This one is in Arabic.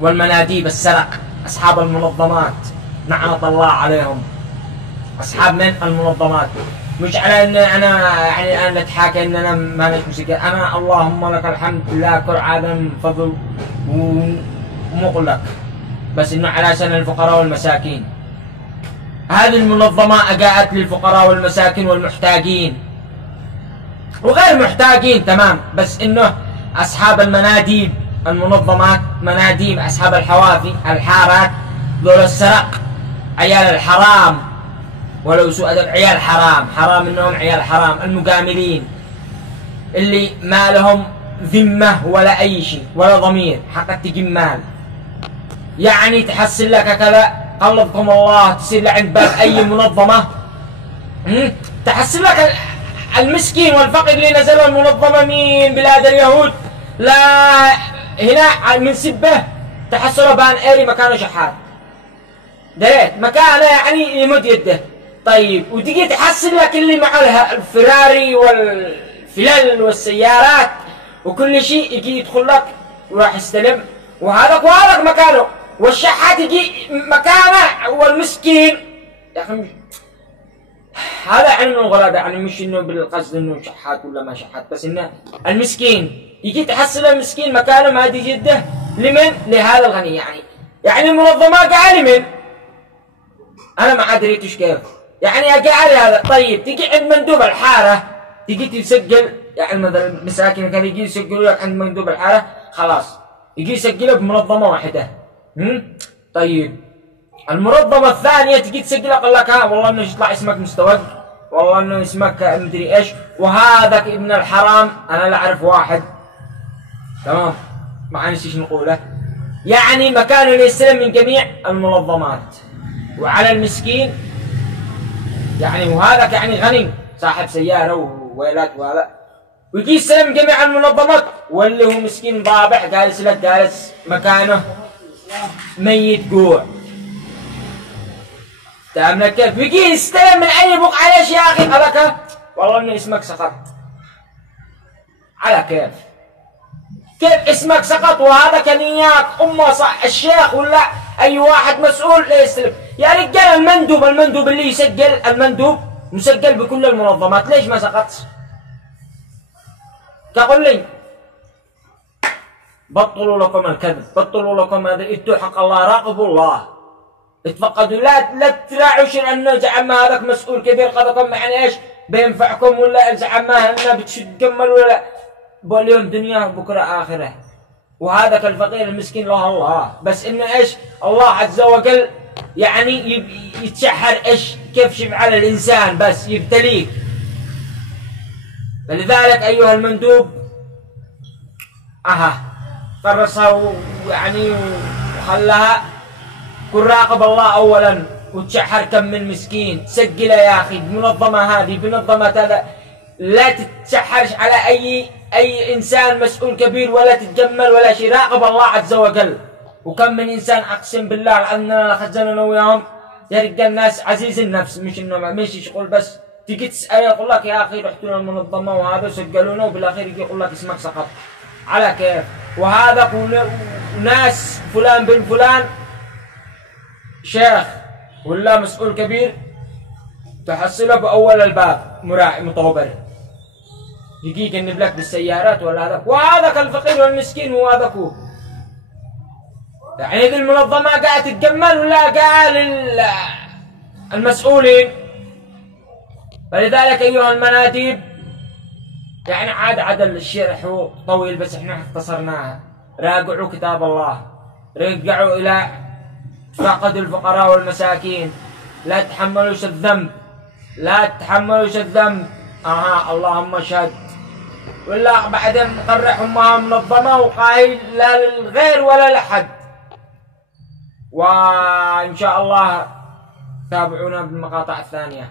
والمناديب السرق، أصحاب المنظمات لعنة الله عليهم، أصحاب من المنظمات. مش على ان انا يعني انا اتحاكى ان انا ما مسك، انا اللهم لك الحمد لا كل عالم فضل ومغلق، بس انه على سن الفقراء والمساكين. هذه المنظمة جاءت للفقراء والمساكين والمحتاجين وغير محتاجين تمام، بس انه اصحاب المناديب المنظمات مناديب اصحاب الحوافي الحارات ذول السرق عيال الحرام، ولو سوء أدب عيال حرام، حرام انهم عيال حرام، المقامرين اللي ما لهم ذمة ولا اي شيء ولا ضمير، حق تجيب مال يعني تحصل لك كذا قلبكم الله، تصير لعند باب اي منظمة تحصل لك المسكين والفقير اللي نزلوا المنظمة من بلاد اليهود لا هنا من سبه تحصلوا بان ايري مكانه شحات دريت مكانه يعني يمد يده. طيب وتجي تحصل لك اللي معه الفراري والفلل والسيارات وكل شيء يجي يدخل لك وراح يستلم، وهذاك مكانه، والشحات يجي مكانه، والمسكين يا اخي هذا عنه غلط، يعني مش انه بالقصد انه شحات ولا ما شحات، بس انه المسكين يجي تحصل المسكين مكانه ما دي جده لمن؟ لهذا الغني. يعني المنظمة قاعدة لمن؟ انا ما ادريتش كيف يعني قاعد هذا. طيب تجي عند مندوب الحاره تجي تسجل، يعني مثلا المساكين كانوا يجي يسجلوا لك عند مندوب الحاره خلاص يجي يسجله بمنظمه واحده. طيب المنظمه الثانيه تجي تسجل يقول لك ها والله انه يطلع اسمك مستوج، والله انه اسمك مدري ايش، وهذاك ابن الحرام انا لا اعرف واحد تمام ما نسيش نقوله، يعني مكانه يستلم من جميع المنظمات. وعلى المسكين يعني وهذاك يعني غني صاحب سيارة وويلات وهذا ويجي يستلم جميع المنظمات، واللي هو مسكين ضابح جالس لك جالس مكانه ميت جوع. تمام كيف؟ ويجي يستلم من أي بقعة. ليش يا أخي؟ هذاك والله إنه اسمك سقط. على كيف اسمك سقط؟ وهذا كان إياك أمه صح الشيخ ولا أي واحد مسؤول لا يستلم. يا رجال المندوب اللي يسجل، المندوب مسجل بكل المنظمات، ليش ما سقط؟ تقول لي بطلوا لكم الكذب، بطلوا لكم هذا، اتوا حق الله، راقبوا الله، اتفقدوا، لا تراعوش انه زعما هذاك مسؤول كبير قدكم يعني ايش بينفعكم، ولا زعما انه بتشد جمل ولا اليوم دنيا بكره اخره. وهذاك الفقير المسكين له الله، بس انه ايش الله عز وجل يعني يتشحر ايش كيف شبع على الانسان بس يبتليك. فلذلك ايها المندوب قرصها ويعني وخلاها كن راقب الله اولا وتشحر كم من مسكين. سجل يا اخي المنظمه هذه بمنظمه هذا، لا تتشحرش على اي انسان مسؤول كبير ولا تتجمل ولا شيء، راقب الله عز وجل. وكم من انسان اقسم بالله اننا خزنا وياهم يا رجال ناس عزيز النفس، مش انه ماشي شغل بس تيجي تسال يقول لك يا اخي رحت لنا المنظمه وهذا سجلونا وبالاخير يجي يقول لك اسمك سقط. على كيف؟ وهذا ناس فلان بن فلان شيخ ولا مسؤول كبير تحصله باول الباب مراعي مطوبر يجي يجنب لك بالسيارات ولا هذاك، وهذاك الفقير والمسكين وهذاك هو. يعني هذه المنظمة قاعدة تتجمل ولا قال المسؤولين. فلذلك أيها المناديب يعني عاد الشرح طويل بس احنا اختصرناها. راجعوا كتاب الله، رجعوا إلى فقد الفقراء والمساكين، لا تحملوش الذنب، لا تحملوش الذنب. اللهم اشهد. ولا بعدين مقرحهم مع منظمة وقايل لا للغير ولا لحد. وإن شاء الله تابعونا بالمقاطع الثانية.